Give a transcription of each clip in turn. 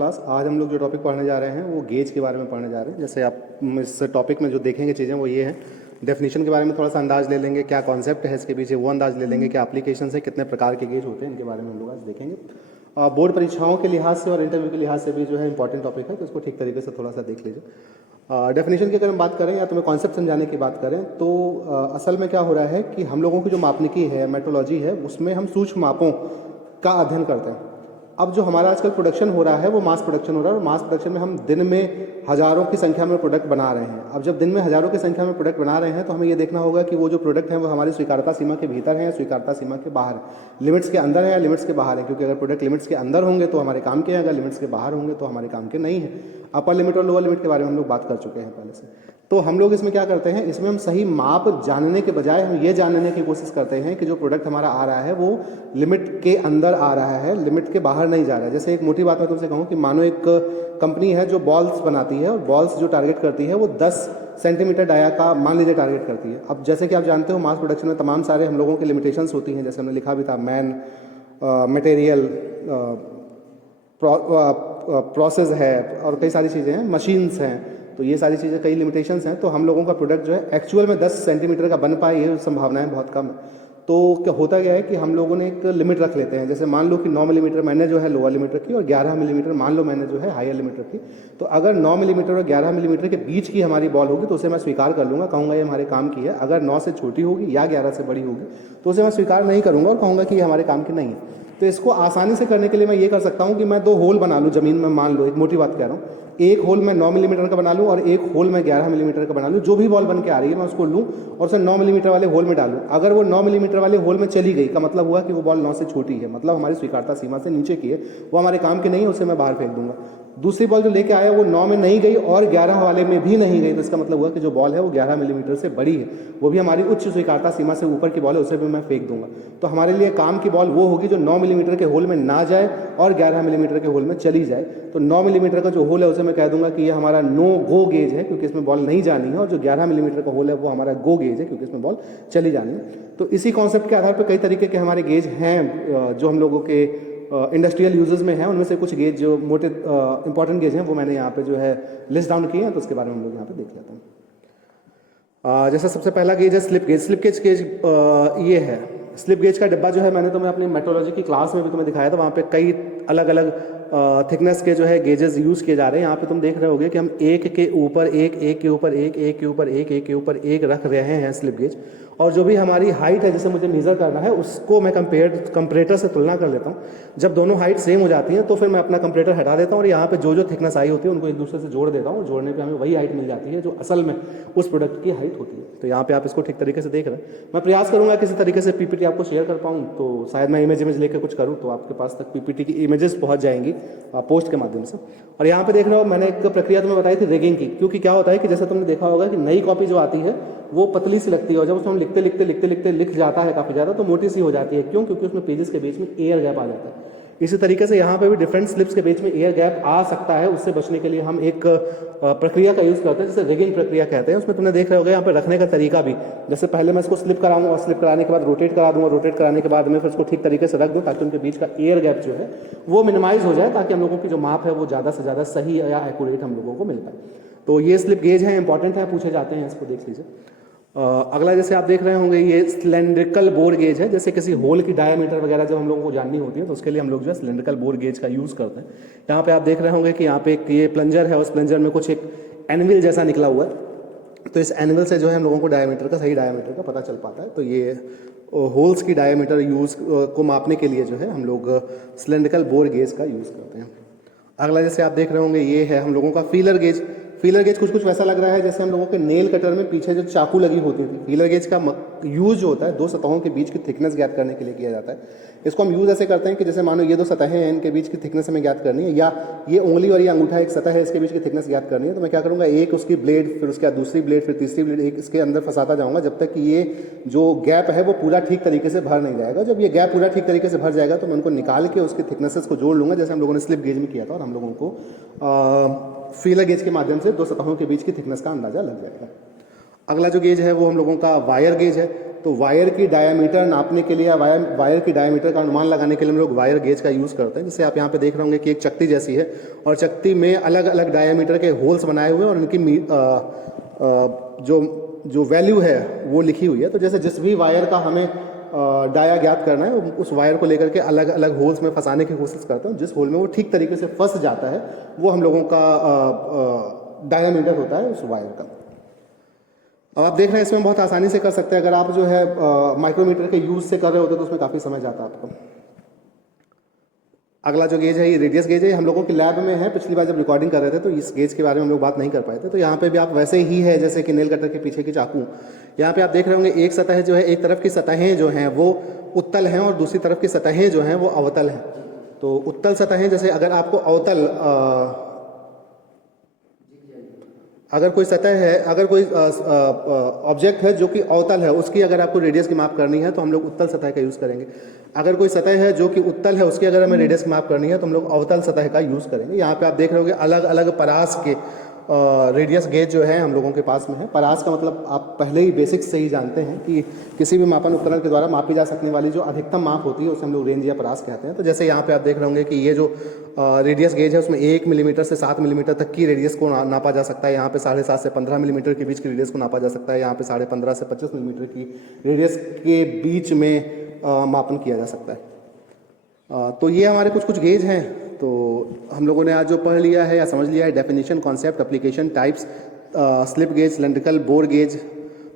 Class. आज हम लोग जो टॉपिक पढ़ने जा रहे हैं वो गेज के बारे में पढ़ने जा रहे हैं। जैसे आप इस टॉपिक में जो देखेंगे चीज़ें वो ये हैं, डेफिनेशन के बारे में थोड़ा सा अंदाज ले लेंगे, क्या कॉन्सेप्ट है इसके पीछे वो अंदाज ले लेंगे, क्या एप्लीकेशन है, कितने प्रकार के गेज होते हैं, इनके बारे में हम लोग आज देखेंगे। बोर्ड परीक्षाओं के लिहाज से और इंटरव्यू के लिहाज से भी जो है इंपॉर्टेंट टॉपिक है, तो इसको ठीक तरीके से थोड़ा सा देख लीजिए। डेफिनेशन की अगर हम बात करें या तो मैं कॉन्सेप्ट समझाने की बात करें तो असल में क्या हो रहा है कि हम लोगों की जो मापनिकी है, मेट्रोलॉजी है, उसमें हम सूक्ष्म मापों का अध्ययन करते हैं। अब जो हमारा आजकल प्रोडक्शन हो रहा है वो मास प्रोडक्शन हो रहा है, और मास प्रोडक्शन में हम दिन में हज़ारों की संख्या में प्रोडक्ट बना रहे हैं। अब जब दिन में हज़ारों की संख्या में प्रोडक्ट बना रहे हैं तो हमें ये देखना होगा कि वो जो प्रोडक्ट हैं वो हमारी स्वीकार्यता सीमा के भीतर है या स्वीकार्यता सीमा के बाहर है, लिमिट्स के अंदर है या लिमिट्स के बाहर है। क्योंकि अगर प्रोडक्ट लिमिट्स के अंदर होंगे तो हमारे काम के हैं, अगर लिमिट्स के बाहर होंगे तो हमारे काम के नहीं है। अपर लिमिट और लोअर लिमिट के बारे में हम लोग बात कर चुके हैं पहले से। तो हम लोग इसमें क्या करते हैं, इसमें हम सही माप जानने के बजाय हम ये जानने की कोशिश करते हैं कि जो प्रोडक्ट हमारा आ रहा है वो लिमिट के अंदर आ रहा है, लिमिट के बाहर नहीं जा रहा है। जैसे एक मोटी बात मैं तुमसे कहूँ कि मानो एक कंपनी है जो बॉल्स बनाती है, और बॉल्स जो टारगेट करती है वो 10 सेंटीमीटर डाया का मान लीजिए टारगेट करती है। अब जैसे कि आप जानते हो मास प्रोडक्शन में तमाम सारे हम लोगों की लिमिटेशंस होती हैं, जैसे हमने लिखा भी था, मैन, मटेरियल, प्रोसेस है, और कई सारी चीज़ें हैं, मशीन्स हैं। तो ये सारी चीज़ें कई लिमिटेशंस हैं। तो हम लोगों का प्रोडक्ट जो है एक्चुअल में 10 सेंटीमीटर का बन पाए, ये संभावनाएं बहुत कम है। तो क्या होता क्या है कि हम लोगों ने एक लिमिट रख लेते हैं। जैसे मान लो कि 9 मिलीमीटर मैंने जो है लोअर लिमिट रखी और 11 मिलीमीटर मान लो मैंने जो है हायर लिमिट रखी। तो अगर 9 मिलीमीटर और 11 मिलीमीटर के बीच की हमारी बॉल होगी तो उसे मैं स्वीकार कर लूँगा, कहूँगा ये हमारे काम की है। अगर 9 से छोटी होगी या 11 से बड़ी होगी तो उसे मैं स्वीकार नहीं करूँगा और कहूँगा कि ये हमारे काम की नहीं है। तो इसको आसानी से करने के लिए मैं ये कर सकता हूँ कि मैं 2 होल बना लूँ ज़मीन में। मान लो, एक मोटी बात कह रहा हूँ, एक होल मैं 9 मिलीमीटर का बना लूँ और एक होल मैं 11 मिलीमीटर का बना लूँ। जो भी बॉल बन के आ रही है मैं उसको लूँ और उसे 9 मिलीमीटर वाले होल में डालूँ। अगर वो 9 मिलीमीटर वाले होल में चली गई का मतलब हुआ कि वो बॉल 9 से छोटी है, मतलब हमारी स्वीकार्यता सीमा से नीचे की है, वो हमारे काम की नहीं है, उसे मैं बाहर फेंक दूंगा। दूसरी बॉल जो लेके आया वो 9 में नहीं गई और 11 वाले में भी नहीं गई, तो इसका मतलब हुआ कि जो बॉल है वो 11 मिलीमीटर से बड़ी है, वो भी हमारी उच्च स्वीकार्यता सीमा से ऊपर की बॉल है, उसे भी मैं फेंक दूंगा। तो हमारे लिए काम की बॉल वो होगी जो 9 मिलीमीटर के होल में ना जाए और 11 मिलीमीटर के होल में चली जाए। तो 9 मिलीमीटर का जो होल है उसे मैं कह दूंगा कि ये हमारा नो गो गेज है, क्योंकि इसमें बॉल नहीं जानी है, और जो 11 मिलीमीटर का होल है वो हमारा गो गेज है, क्योंकि इसमें बॉल चली जानी है। तो इसी कॉन्सेप्ट के आधार पर कई तरीके के हमारे गेज हैं जो हम लोगों के इंडस्ट्रियल यूजेस में हैं। उनमें से कुछ गेज जो मोटे इंपॉर्टेंट गेज हैं वो मैंने यहाँ पे जो है लिस्ट डाउन किए हैं, तो उसके बारे में हम लोग यहाँ पे देख लेते हैं। जैसे सबसे पहला गेज है स्लिप गेज। स्लिप गेज ये है। स्लिप गेज का डिब्बा जो है मैंने तुम्हें अपनी मेट्रोलॉजी की क्लास में भी तुम्हें दिखाया था, वहाँ पे कई अलग अलग थिकनेस के जो है गेजेस यूज़ किए जा रहे हैं। यहाँ पे तुम देख रहे होगे कि हम एक के ऊपर एक, एक के ऊपर एक, एक के ऊपर एक, एक के ऊपर एक रख रहे हैं स्लिप गेज। और जो भी हमारी हाइट है जिसे मुझे मेज़र करना है उसको मैं कंपरेटर से तुलना कर लेता हूँ। जब दोनों हाइट सेम हो जाती हैं तो फिर मैं अपना कंपरेटर हटा देता हूँ और यहाँ पे जो जो थिकनेस आई होती है उनको एक दूसरे से जोड़ देता हूँ। जोड़ने पे हमें वही हाइट मिल जाती है जो असल में उस प्रोडक्ट की हाइट होती है। तो यहाँ पे आप इसको ठीक तरीके से देख रहे हैं। मैं प्रयास करूँगा किसी तरीके से पीपीटी आपको शेयर कर पाऊँ, तो शायद मैं इमेज लेकर कुछ करूँ तो आपके पास तक पीपीटी की इमेजेस पहुँच जाएंगी पोस्ट के माध्यम से। और यहाँ पे देख रहे हो मैंने एक प्रक्रिया तुम्हें बताई थी रिगिंग की, क्योंकि क्या होता है कि जैसे तुमने देखा होगा कि नई कॉपी जो आती है वो पतली सी लगती है, और जब उसमें हम लिखते लिखते लिखते लिखते लिख जाता है काफ़ी ज़्यादा तो मोटी सी हो जाती है। क्यों? क्योंकि उसमें पेजेस के बीच में एयर गैप आ जाता है। इसी तरीके से यहाँ पे भी डिफरेंट स्लिप्स के बीच में एयर गैप आ सकता है। उससे बचने के लिए हम एक प्रक्रिया का यूज़ करते हैं जिसे रिगिंग प्रक्रिया कहते हैं। उसमें तुमने देख रहे होगे यहाँ पे रखने का तरीका भी, जैसे पहले मैं इसको स्लिप कराऊंगा और स्लिप कराने के बाद रोटेट करा दूंगा, रोटेट कराने के बाद मैं फिर उसको ठीक तरीके से रख दूँ ताकि उनके बीच का एयर गैप जो है वो मिनिमाइज हो जाए, ताकि हम लोगों की जो माप है वो ज़्यादा से ज़्यादा सही या एक्यूरेट हम लोगों को मिल पाए। तो ये स्लिप गेज है, इंपॉर्टेंट है, पूछे जाते हैं, इसको देख लीजिए। अगला जैसे आप देख रहे होंगे ये सिलेंड्रिकल बोर गेज है। जैसे किसी होल की डायमीटर वगैरह जब हम लोगों को जाननी होती है तो उसके लिए हम लोग जो है सिलेंड्रिकल बोर गेज का यूज़ करते हैं। यहाँ पे आप देख रहे होंगे कि यहाँ पे एक ये प्लंजर है, उस प्लंजर में कुछ एक एनविल जैसा निकला हुआ है। तो इस एनविल से जो है हम लोगों को डायमीटर का, सही डायमीटर का पता चल पाता है। तो ये होल्स की डायमीटर यूज़ को मापने के लिए जो है हम लोग सिलेंड्रिकल बोर गेज का यूज़ करते हैं। अगला जैसे आप देख रहे होंगे ये है हम लोगों का फीलर गेज। फीलर गेज कुछ वैसा लग रहा है जैसे हम लोगों के नेल कटर में पीछे जो चाकू लगी होती थी। फीलर गेज का यूज़ जो होता है 2 सतहों के बीच की थिकनेस ज्ञात करने के लिए किया जाता है। इसको हम यूज़ ऐसे करते हैं कि जैसे मानो ये 2 सतहें हैं, इनके बीच की थिकनेस हमें ज्ञात करनी है, या ये उंगली और ये अंगूठा एक सतह है, इसके बीच की थिकनेस ज्ञात करनी है। तो मैं क्या करूँगा, एक उसकी ब्लेड, फिर उसके बाद दूसरी ब्लेड, फिर तीसरी ब्लेड, एक इसके अंदर फंसाता जाऊँगा जब तक कि ये जो गैप है वो पूरा ठीक तरीके से भर नहीं जाएगा। जब ये गैप पूरा ठीक तरीके से भर जाएगा तो मैं उनको निकाल के उसकी थिकनेसेस को जोड़ लूँगा, जैसे हम लोगों ने स्लिप गेज में किया था। और हम लोगों को फीलर गेज के माध्यम से 2 सतहों के बीच की थिकनेस का अंदाजा लग जाएगा। अगला जो गेज है वो हम लोगों का वायर गेज है। तो वायर की डायामीटर नापने के लिए या वायर की डायामीटर का अनुमान लगाने के लिए हम लोग वायर गेज का यूज़ करते हैं। जैसे आप यहाँ पे देख रहे होंगे कि एक चक्ती जैसी है और चक्ती में अलग अलग डायामीटर के होल्स बनाए हुए हैं और उनकी जो वैल्यू है वो लिखी हुई है। तो जैसे जिस भी वायर का हमें डाया ज्ञात करना है उस वायर को लेकर के अलग अलग होल्स में फंसाने की कोशिश करते हैं। जिस होल में वो ठीक तरीके से फंस जाता है वो हम लोगों का डायामीटर होता है उस वायर का। अब आप देख रहे हैं इसमें बहुत आसानी से कर सकते हैं। अगर आप जो है माइक्रोमीटर के यूज़ से कर रहे होते तो उसमें काफ़ी समय जाता है आपको। अगला जो गेज है ये रेडियस गेज है, हम लोगों के लैब में है। पिछली बार जब रिकॉर्डिंग कर रहे थे तो इस गेज के बारे में हम लोग बात नहीं कर पाए थे। तो यहाँ पे भी आप वैसे ही है जैसे कि नेल कटर के पीछे की चाकू। यहाँ पे आप देख रहे होंगे एक सतह जो है, एक तरफ की सतहें जो हैं वो उत्तल हैं और दूसरी तरफ की सतहें जो हैं वो अवतल हैं। तो उत्तल सतहें जैसे अगर आपको अवतल अगर कोई सतह है, अगर कोई ऑब्जेक्ट है जो कि अवतल है उसकी अगर आपको रेडियस की माप करनी है तो हम लोग उत्तल सतह का यूज़ करेंगे। अगर कोई सतह है जो कि उत्तल है उसकी अगर हमें रेडियस की माप करनी है तो हम लोग अवतल सतह का यूज़ करेंगे। यहाँ पे आप देख रहे होंगे अलग अलग परास के रेडियस गेज जो है हम लोगों के पास में है। परास का मतलब आप पहले ही बेसिक्स से ही जानते हैं कि किसी भी मापन उपकरण के द्वारा मापी जा सकने वाली जो अधिकतम माप होती है उसे हम लोग रेंज या परास कहते हैं। तो जैसे यहाँ पे आप देख रहे होंगे कि ये जो रेडियस गेज है उसमें 1 मिलीमीटर से 7 मिलीमीटर तक की रेडियस को नापा जा सकता है। यहाँ पे 7.5 से 15 मिलीमीटर के बीच की रेडियस को नापा जा सकता है। यहाँ पे 15.5 से 25 मिलीमीटर की रेडियस के बीच में मापन किया जा सकता है। तो ये हमारे कुछ गेज हैं। तो हम लोगों ने आज जो पढ़ लिया है या समझ लिया है definition, concept, application, types, slip gauge, cylindrical, bore gauge,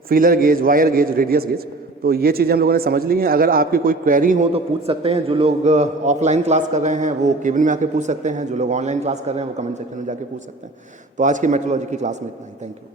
feeler gauge, wire gauge, radius gauge. तो ये चीज़ें हम लोगों ने समझ ली हैं। अगर आपकी कोई क्वेरी हो तो पूछ सकते हैं। जो लोग ऑफलाइन क्लास कर रहे हैं वो केबिन में आके पूछ सकते हैं। जो लोग ऑनलाइन क्लास कर रहे हैं वो कमेंट सेक्शन में जाके पूछ सकते हैं। तो आज की मेट्रोलॉजी की क्लास में इतना ही। Thank you.